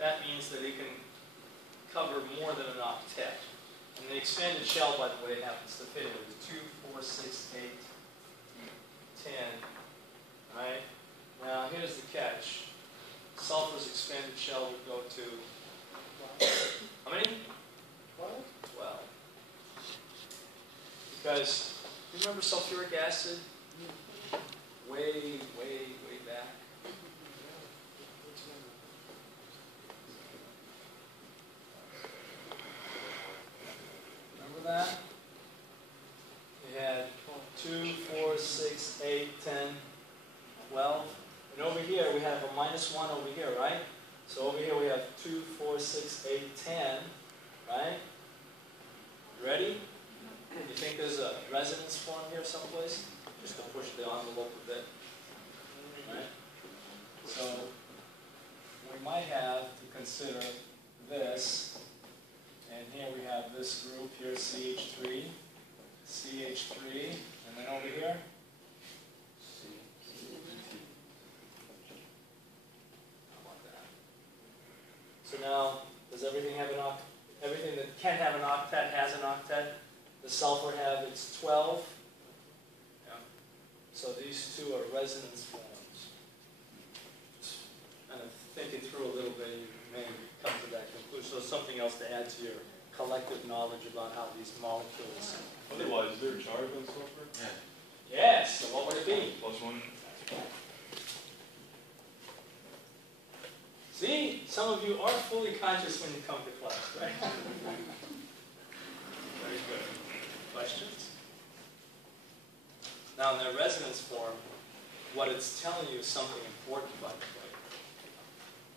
that means that it can cover more than an octet. And the expanded shell, by the way, happens to fit into 2, 4, 6, 8, 10. Right? Now, here's the catch. Sulfur's expanded shell would go to, how many? 12. Because, you remember sulfuric acid? Way back. Remember that? We had 2, 4, 6, 8, 10, 12. And over here we have a -1 over here, right? So over here we have 2, 4, 6, 8, 10, right? Ready? You think there's a resonance form here someplace? Just to push the envelope a bit. Right? So we might have to consider this. And here we have this group here, CH3, CH3, and then over here, how about that? So now, does everything have an octet? Everything that can have an octet has an octet. The sulfur have its 12. Yeah. So these two are resonance forms. Just kind of think it through a little bit, you may come to that conclusion. So something else to add to your collective knowledge about how these molecules. Otherwise, is there a charge on sulfur? Yeah. Yes. So what would it be? +1. See, some of you are fully conscious when you come to class, right? Very good. Questions? Now, in their resonance form, what it's telling you is something important, by the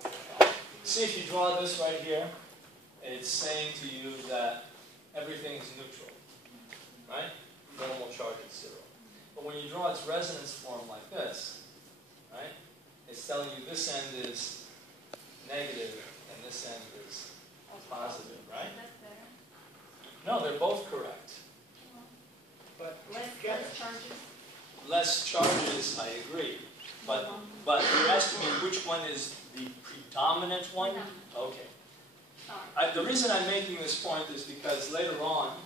way. See, if you draw this right here, it's saying to you that everything is neutral, right? Normal charge is 0. But when you draw its resonance form like this, right, it's telling you this end is negative and this end is positive, right? No, they're both correct. But Less charges? Less charges, I agree. But you're asking me which one is the predominant one? Okay. The reason I'm making this point is because later on,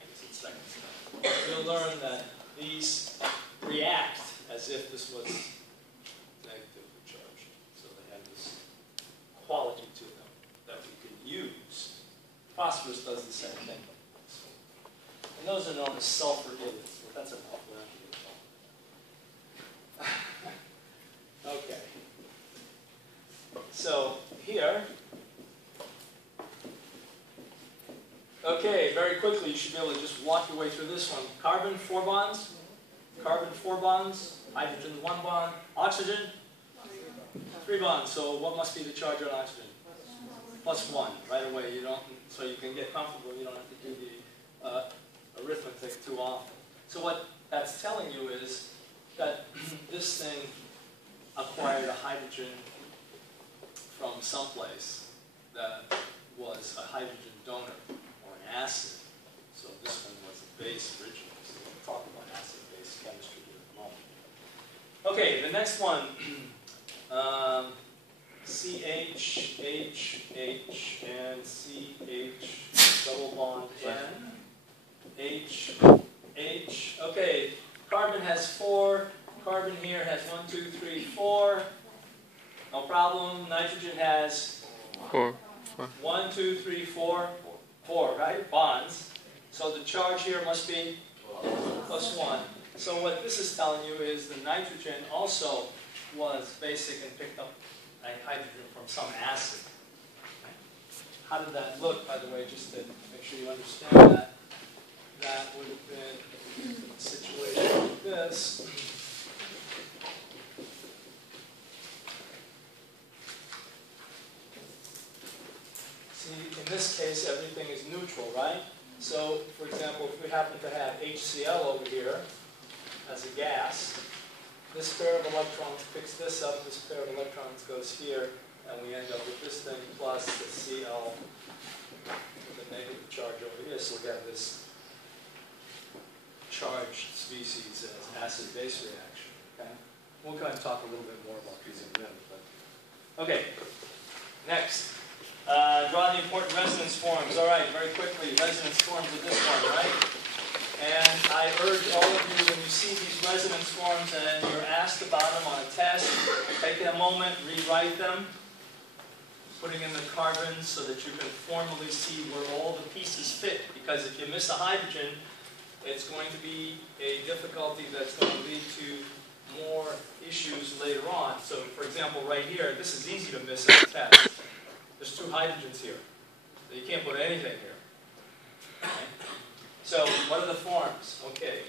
I guess it's second step, you'll learn that these react as if this was negatively charged. So they have this quality to them that we could use. Phosphorus does the same thing. And those are known as sulfur idiots. But that's enough. Okay. So here, okay, very quickly you should be able to just walk your way through this one. Carbon, 4 bonds. Carbon, 4 bonds. Hydrogen, 1 bond. Oxygen, 3 bonds. So what must be the charge on oxygen? +1 right away. You don't, so you can get comfortable. You don't have to do the arithmetic too often. So what that's telling you is that this thing acquired a hydrogen from someplace that was a hydrogen donor or an acid. So this one was a base originally. So we'll talk about acid-base chemistry here in a moment. Okay, the next one. CH, H, H, and CH, double bond N, H, H. Okay, carbon has 4. Carbon here has 1, 2, 3, 4. No problem. Nitrogen has 4. 1, 2, 3, 4. 4, right? Bonds. So the charge here must be +1. So what this is telling you is the nitrogen also was basic and picked up a hydrogen from some acid. How did that look, by the way, just to make sure you understand that? That would have been a situation like this. See, in this case, everything is neutral, right? So, for example, if we happen to have HCl over here as a gas, this pair of electrons picks this up, this pair of electrons goes here, and we end up with this thing plus the Cl with a negative charge over here. So we have this charged species as acid-base reaction. Okay? We'll kind of talk a little bit more about these in a minute. But okay. Next, draw the important resonance forms. All right, very quickly, resonance forms of this one, right? And I urge all of you, when you see these resonance forms and you're asked about them on a test, take a moment, rewrite them, putting in the carbons so that you can formally see where all the pieces fit. Because if you miss a hydrogen, it's going to be a difficulty that's going to lead to more issues later on. So, for example, right here, this is easy to miss in the test. There's 2 hydrogens here. So you can't put anything here. Okay. So, what are the forms? Okay.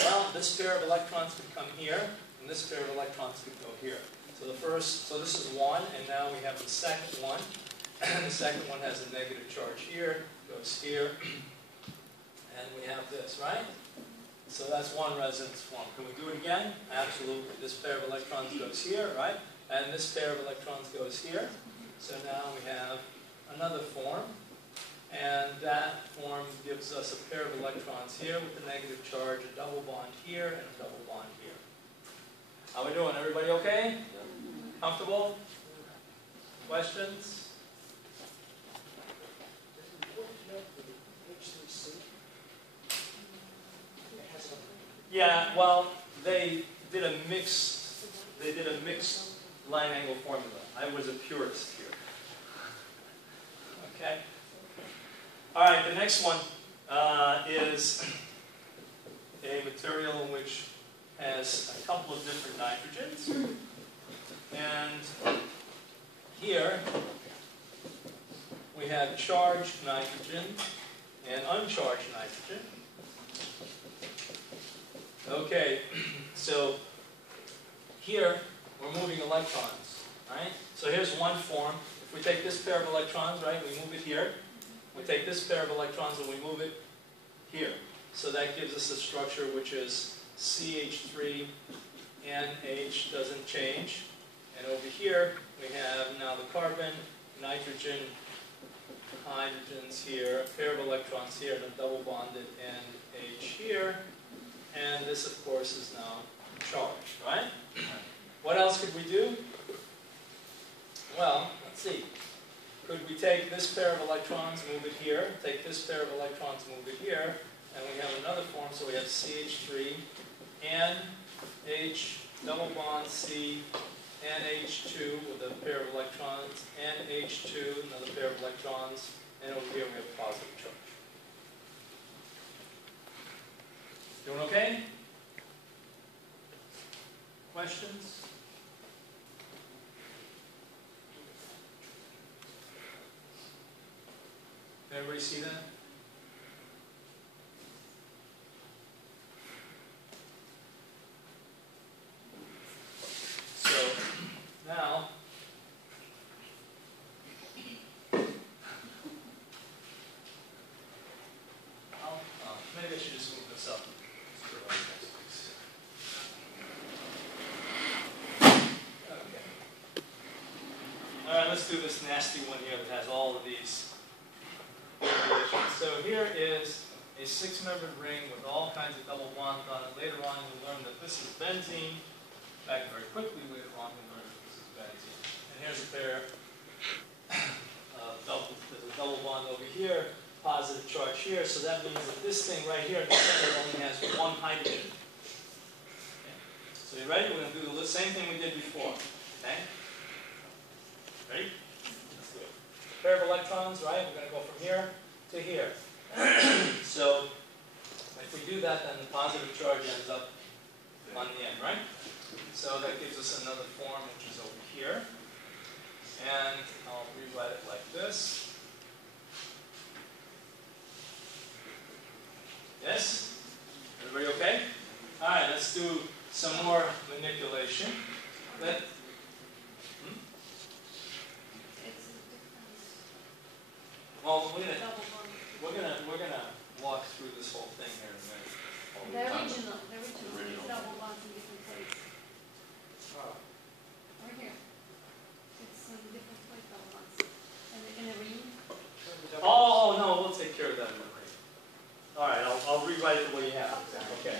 Well, this pair of electrons can come here, and this pair of electrons can go here. So this is 1, and now we have the second one. And the second one has a negative charge here, goes here, and we have this, right? So that's one resonance form. Can we do it again? Absolutely. This pair of electrons goes here, right? And this pair of electrons goes here. So now we have another form. And that form gives us a pair of electrons here with a negative charge, a double bond here, and a double bond here. How we doing? Everybody okay? Comfortable? Questions? Yeah, well, they did a mixed line angle formula. I was a purist here. Okay. All right, the next one is a material which has a couple of different nitrogens. And here we have charged nitrogen and uncharged nitrogen. Okay, so here we're moving electrons, right? So here's one form. If we take this pair of electrons, right, we move it here. We take this pair of electrons and we move it here. So that gives us a structure which is CH3, NH doesn't change. And over here we have now the carbon, nitrogen, hydrogens here, a pair of electrons here, and a double bonded NH here. And this, of course, is now charged, right? What else could we do? Well, let's see. Could we take this pair of electrons, move it here, take this pair of electrons, move it here, and we have another form, so we have CH3, NH, double bond C, NH2 with a pair of electrons, NH2, another pair of electrons, and over here we have a positive charge. Doing okay? Questions? Everybody see that? So, now, maybe I should just move this up. Okay. All right, let's do this nasty one here that has all of these variations. So here is a 6-membered ring with all kinds of double bonds on it. Later on, you'll learn that this is benzene. In fact, very quickly later on, you'll learn that this is benzene. And here's a pair of there's a double bond over here, positive charge here. So that means that this thing right here in the center only has one hydrogen. Okay. So you ready? We're going to do the same thing we did before. Okay? Ready? Let's do it. Pair of electrons, right? We're going to go from here to here. So if we do that, then the positive charge ends up on the end, right? So that gives us another form, which is over here. And I'll rewrite it like this. Yes? Everybody okay? All right, let's do some more manipulation. Well, we're gonna walk through this whole thing here in a minute. The original is double bonds in different places. Oh. Right here. It's in different place, double bonds. And in a ring. Oh, no, we'll take care of that in a minute. All right, I'll rewrite it the way you have it. Okay.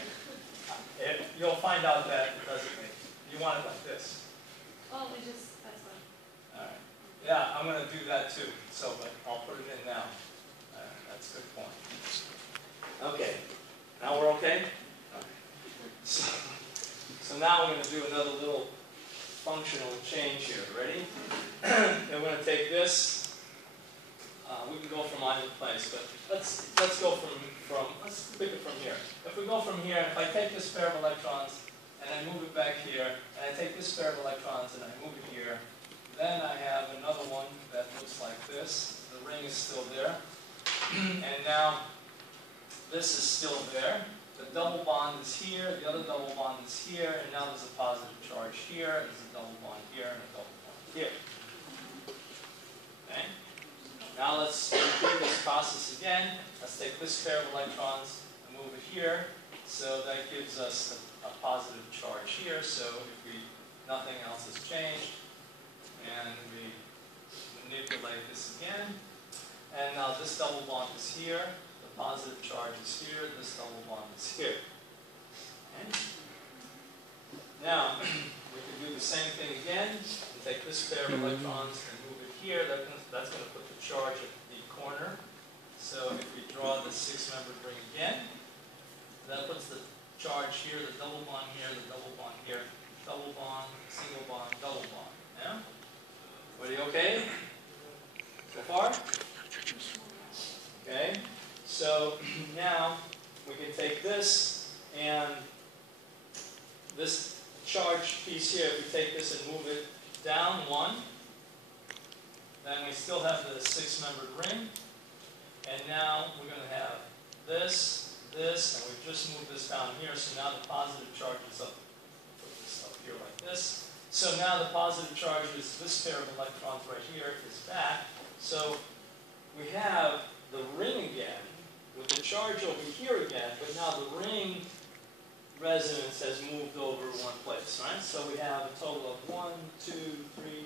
You'll find out that it doesn't make. You want it like this. Oh, it just, that's fine. All right. Yeah, I'm going to do that too, so, but I'll put it in now. That's a good point. Okay, now we're okay? So now we're going to do another little functional change here. Ready? And we're going to take this. We can go from either place, but let's go let's pick it from here. If we go from here, if I take this pair of electrons and I move it back here, and I take this pair of electrons and I move it here, then I have another one that looks like this. The ring is still there. And now this is still there. The double bond is here, the other double bond is here, and now there's a positive charge here, there's a double bond here, and a double bond here. Okay? Now let's repeat this process again. Let's take this pair of electrons and move it here. So that gives us a positive charge here. So if nothing else has changed, and we manipulate this again, and now this double bond is here. The positive charge is here, this double bond is here. Okay. Now, we can do the same thing again. We take this pair of electrons and move it here. That's going to put the charge at the corner. So if we draw the six-membered ring again, that puts the charge here, the double bond here, the double bond here, double bond, single bond, double bond. Yeah? Everybody okay? So far? Okay. So now we can take this and this charged piece here, if we take this and move it down one, then we still have the six-membered ring. And now we're going to have this, this, and we've just moved this down here, so now the positive charge is up. Put this up here like this. So now the positive charge is this pair of electrons right here is back. So we have the ring again, with the charge over here again, but now the ring resonance has moved over one place, right? So we have a total of 1, 2, 3,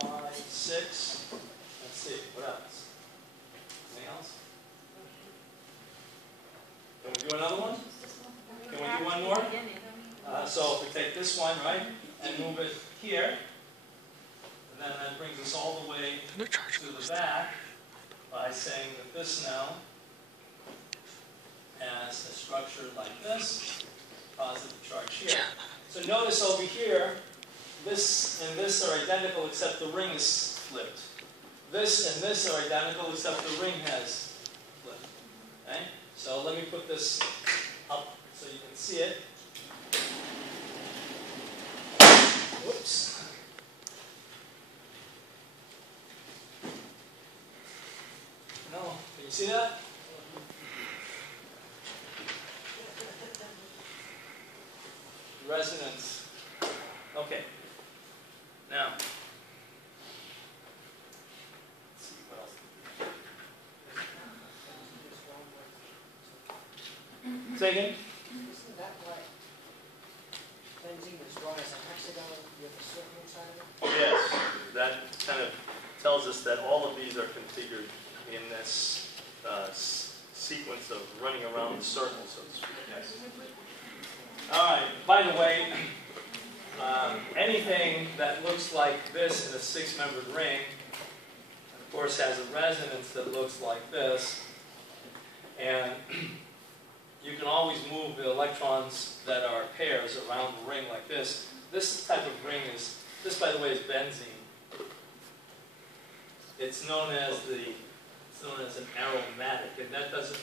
4, 5, 6. Let's see, what else? Anything else? Can we do another one? Can we do one more? So if we take this one, right, and move it here, and then that brings us all the way to the back by saying that this now has a structure like this, positive charge here. So notice over here, this and this are identical except the ring is flipped. This and this are identical except the ring has flipped. Okay? So let me put this up so you can see it. Whoops. No, can you see that? Resonance. Okay. Now, let's see what else. Say again? Isn't that why benzene is drawn as a hexagon with a circle inside of it? Yes, that kind of tells us that all of these are configured in this sequence of running around the circle, so to speak. Yes. All right. By the way, anything that looks like this in a six-membered ring, of course, has a resonance that looks like this, and you can always move the electrons that are pairs around the ring like this. This type of ring is, this by the way is benzene. It's known as an aromatic, and that doesn't,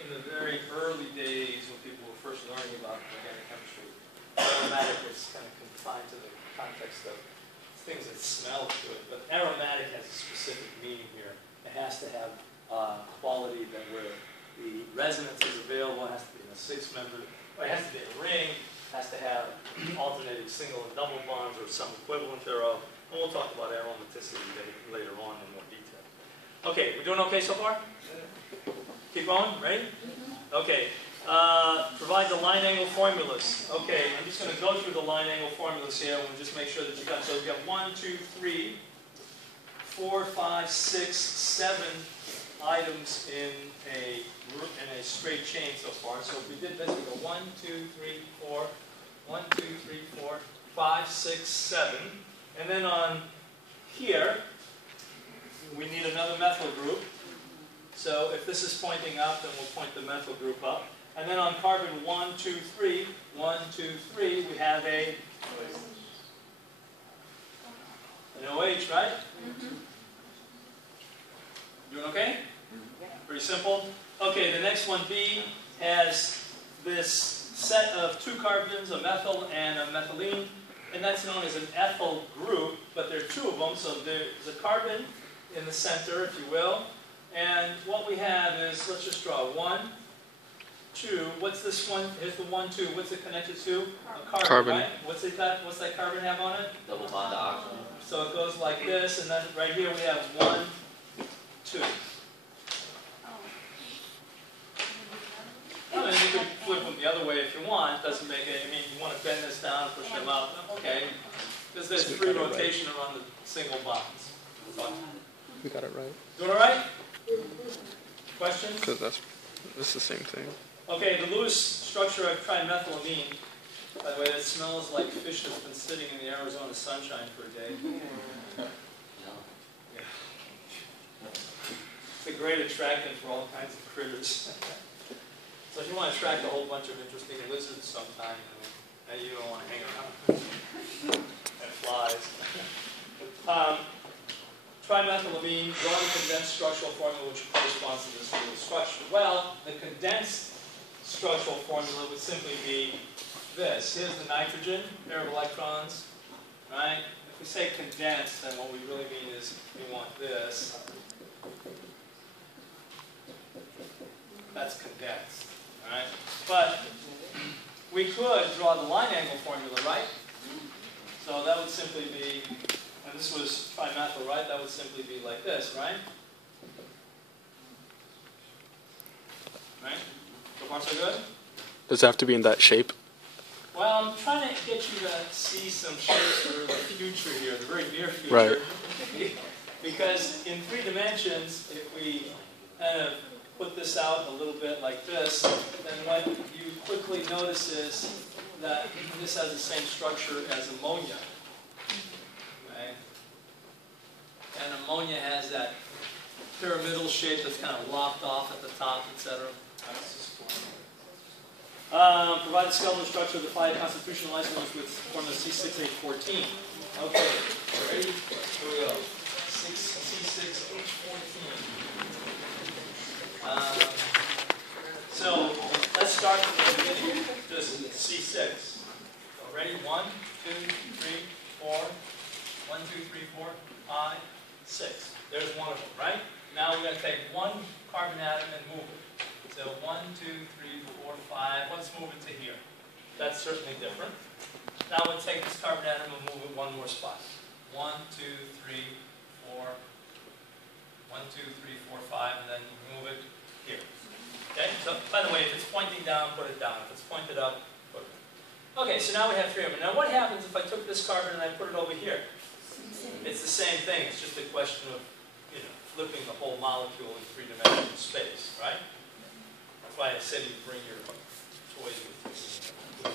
in the very early days when people were first learning about organic chemistry, aromatic was kind of confined to the context of things that smell to it, but aromatic has a specific meaning here. It has to have quality that where the resonance is available. It has to be in a six-membered, well, it has to be a ring, it has to have alternating single and double bonds or some equivalent thereof. And we'll talk about aromaticity later on in more detail. Okay, we're doing okay so far? Keep going, ready? Okay, provide the line angle formulas. Okay, I'm just going to go through the line angle formulas here and we'll just make sure that you got, so we've got 1, 2, 3, 4, 5, 6, 7 items in a straight chain so far. So if we did this, we go 1, 2, 3, 4, 1, 2, 3, 4, 5, 6, 7. And then on here, we need another methyl group. So if this is pointing up, then we'll point the methyl group up. And then on carbon 1, 2, 3, 1, 2, 3, we have an OH, right? Doing okay? Pretty simple. Okay, the next one, B, has this set of 2 carbons, a methyl and a methylene, and that's known as an ethyl group, but there are 2 of them, so there's a carbon in the center, if you will. And what we have is, let's just draw 1, 2. What's this one? Here's the 1, 2. What's it connected to? A carbon. Right? What's that carbon have on it? Double bond to oxygen. So it goes like this, and then right here we have 1, 2. I mean, you could flip them the other way if you want. Doesn't make any. I mean, you want to bend this down and push them up. Okay. Because there's free rotation around the single bonds. We got it right. Doing all right? Questions? Because that's the same thing. Okay, the Lewis structure of trimethylamine. By the way, that smells like fish that's been sitting in the Arizona sunshine for a day. Yeah. It's a great attractant for all kinds of critters. So if you want to attract a whole bunch of interesting lizards sometime, you don't want to hang around. And flies. Trimethylamine, draw the condensed structural formula which corresponds to this Lewis structure. Well, the condensed structural formula would simply be this. Here's the nitrogen, pair of electrons, right? If we say condensed, then what we really mean is we want this. That's condensed, right? But we could draw the line angle formula, right? So that would simply be, and this was trimethyl, right? That would simply be like this, right? Right? So far so good? Does it have to be in that shape? Well, I'm trying to get you to see some shapes for the future here, the very near future. Right. Because in 3 dimensions, if we kind of put this out a little bit like this, then what you quickly notice is that this has the same structure as ammonia. Okay? And ammonia has that pyramidal shape that's kind of lopped off at the top, etc. Provide the skeletal structure of the 5 constitutional isomers with formula C6H14. Okay, ready? Here we go. C6H14. So let's start from the beginning. Just C6. So ready? 1, 2, 3, 4. 1, 2, 3, 4, 5, 6. There's one of them, right? Now we're going to take one carbon atom and move it. So 1, 2, 3, 4, 5. Let's move it to here. That's certainly different. Now we'll take this carbon atom and move it one more spot. 1, 2, 3, 4. 1, 2, 3, 4, 5, and then move it here. Okay? So, by the way, if it's pointing down, put it down. If it's pointed up, put it up. Okay, so now we have 3 of them. Now what happens if I took this carbon and I put it over here? It's the same thing. It's just a question of, flipping the whole molecule in 3-dimensional space, right? That's why I said you bring your toys with you.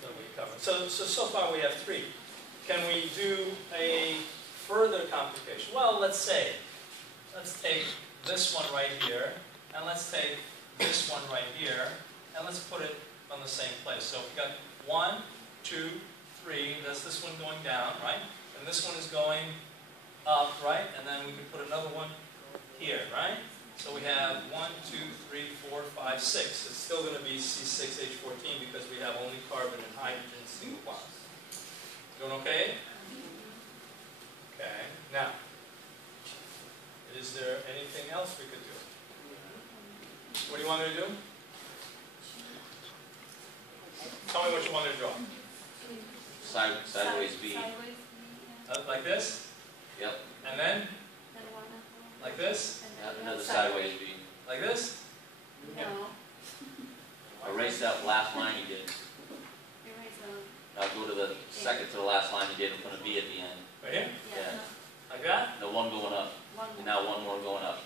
So we cover. So far we have 3. Can we do a further complication? Well, let's take this one right here, and let's take this one right here, and let's put it on the same place. So we've got 1, 2, 3. That's this one going down, right? And this one is going up, right? And then we can put another one here, right? So we have 1, 2, 3, 4, 5, 6. It's still going to be C6H14 because we have only carbon and hydrogen single bonds. Doing okay? Okay. Now, is there anything else we could do? What do you want me to do? Tell me what you want me to draw. Sideways B. Like this? Yep. And then? Like this? Another sideways B. Like this? No. Erase that last line you did. Now go to the second to the last line you did and put a B at the end. Right here? Yeah. Like that? The one going up. And now one more going up.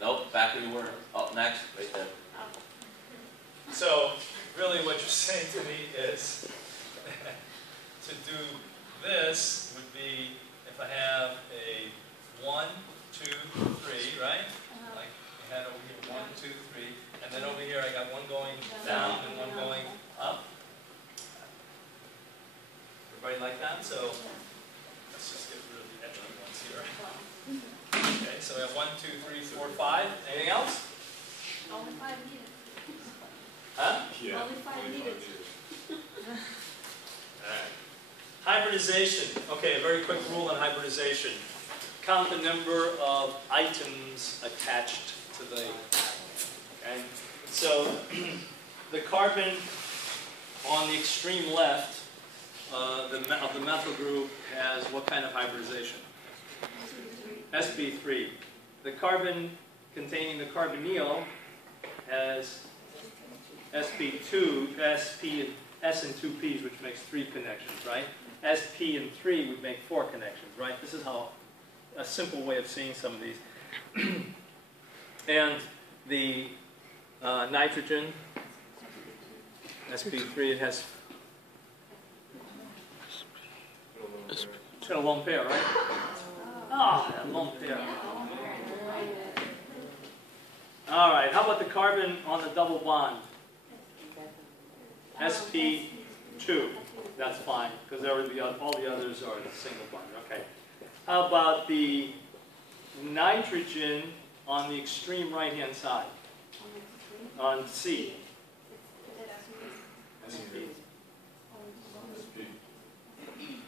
Nope, back where you were. Up next, right there. So, really what you're saying to me is to do this would be if I have 1, 2, 3, 4, 5. Anything else? Only 5 needed. Huh? Yeah. Only 5 needed. Hybridization. Okay, a very quick rule on hybridization. Count the number of items attached to the. Okay, so the carbon on the extreme left of the methyl group has what kind of hybridization? sp3. The carbon containing the carbonyl has sp2, S and 2 P's, which makes 3 connections, right? sp and 3 would make 4 connections, right? This is how a simple way of seeing some of these. And the nitrogen, sp3, it has it's got a lone pair, right? Ah, that lone pair. All right, how about the carbon on the double bond? sp2. That's fine, because all the others are a single bond. Okay. How about the nitrogen on the extreme right-hand side? On C. sp.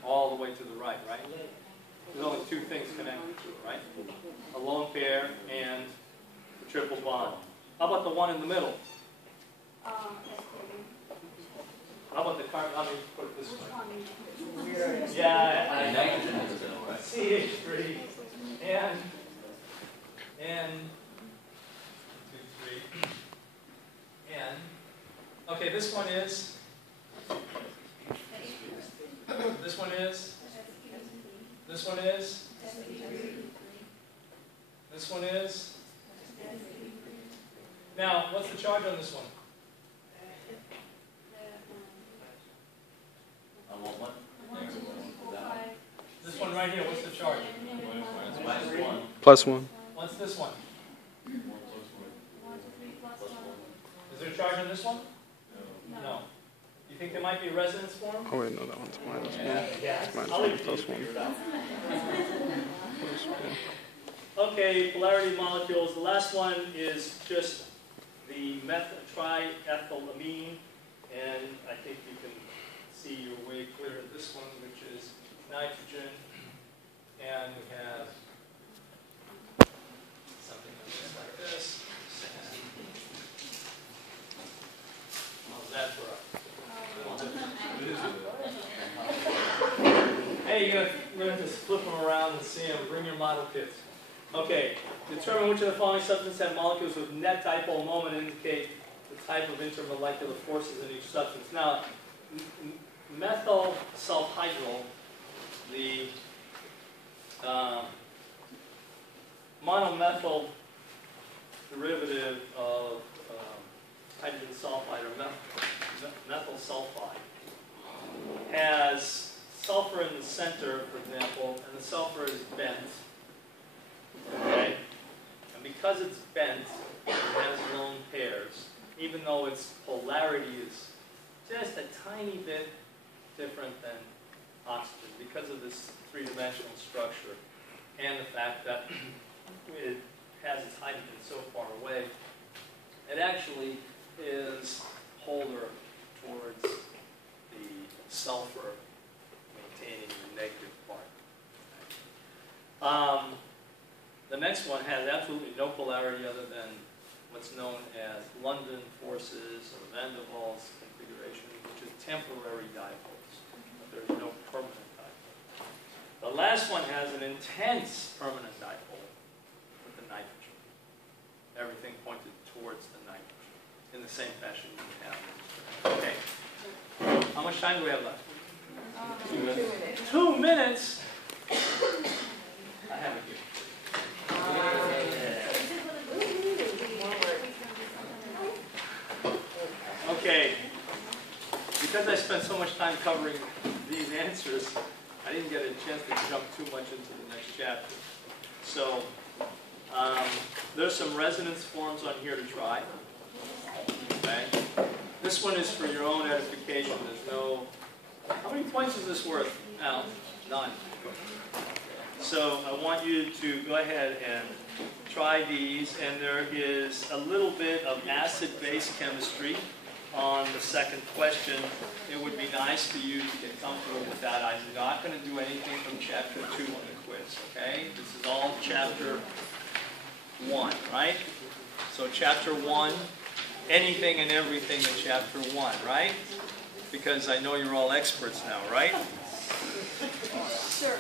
All the way to the right, right? There's only 2 things connected to it, right? A lone pair and a triple bond. How about the one in the middle? How about the carbon? Let me put it this way. Yeah, Nitrogen is in, right? CH3 and 2, 3 and okay, this one is. This one is. This one is. This one is. Now, what's the charge on this one? On what one? This one right here, what's the charge? -1. +1. What's this one? Is there a charge on this one? No. You think there might be a resonance form? Oh wait, no, that one's -1. Yeah. Minus I'll one, leave it to you plus to one. figure it out. +1. Okay, polarity of molecules. The last one is just the triethylamine, and I think you can see your way clear at this one, which is nitrogen, and we have something that looks like this. How's that for a... Hey, you're going to learn to flip them around and see them. Bring your model kits. Okay, determine which of the following substances have molecules with net dipole moment and indicate the type of intermolecular forces in each substance. Now, methyl sulfhydryl, the monomethyl derivative of hydrogen sulfide or methyl sulfide, has sulfur in the center, for example, and the sulfur is bent. Okay? And because it's bent, it has lone pairs, even though its polarity is just a tiny bit different than oxygen because of this 3-dimensional structure and the fact that it has its hydrogen so far away. It actually is polar towards the sulfur, maintaining the negative part. The next one has absolutely no polarity other than what's known as London forces or Van der Waals configuration, which is temporary dipoles. But there's no permanent dipole. The last one has an intense permanent dipole with the nitrogen. Everything pointed towards the nitrogen in the same fashion you have. Okay. How much time do we have left? 2 minutes. 2 minutes? I have it here. Okay, because I spent so much time covering these answers, I didn't get a chance to jump too much into the next chapter. So, there's some resonance forms on here to try. Okay. This one is for your own edification. There's no... How many points is this worth, Al? None. So I want you to go ahead and try these, and there is a little bit of acid-base chemistry on the second question. It would be nice for you to get comfortable with that. I'm not going to do anything from chapter 2 on the quiz, okay? This is all chapter 1, right? So chapter 1, anything and everything in chapter 1, right? Because I know you're all experts now, right? Sure.